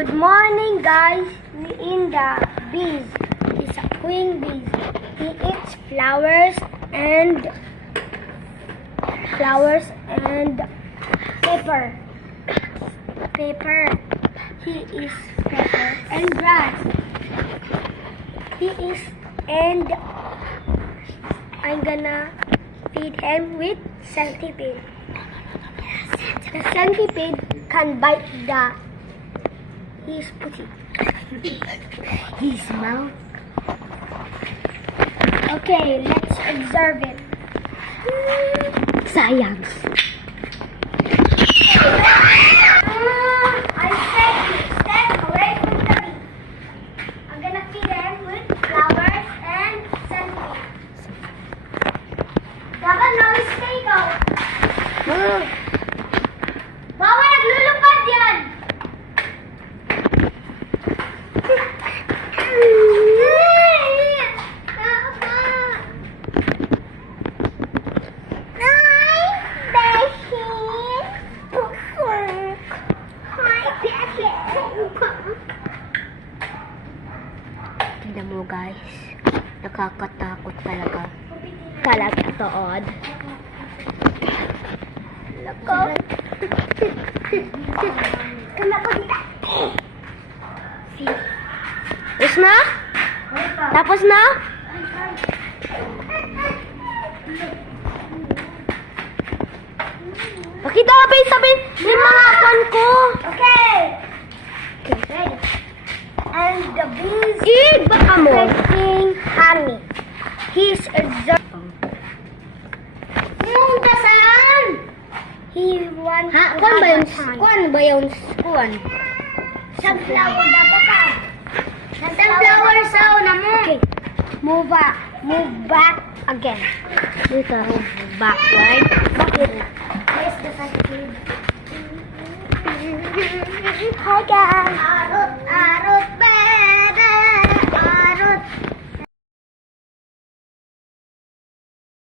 Good morning, guys. In the bees is a queen bee. He eats flowers and paper. He is pepper and grass. And I'm gonna feed him with centipede. The centipede can bite his pussy. His mouth. Okay, let's observe it. Science. I said step away from the bee. I'm gonna feed him with flowers and centipede. Dapat na-mistake ako. Bawal naglulupad yan! Tignan mo guys, nakakatakot talaga. Kalagtood. Lako. Tapos na? Tapos na? Pakita ka ba yung mga akon ko? Okay. And the bees collecting honey. He's exerting. Munta saan? He wants to have a time. Kuan ba yung kuan? Sunflower dapat ka. Sunflower sa una mo. Okay. Move back again. Dito, backward. Bakit? Where's the centipede? Hi guys.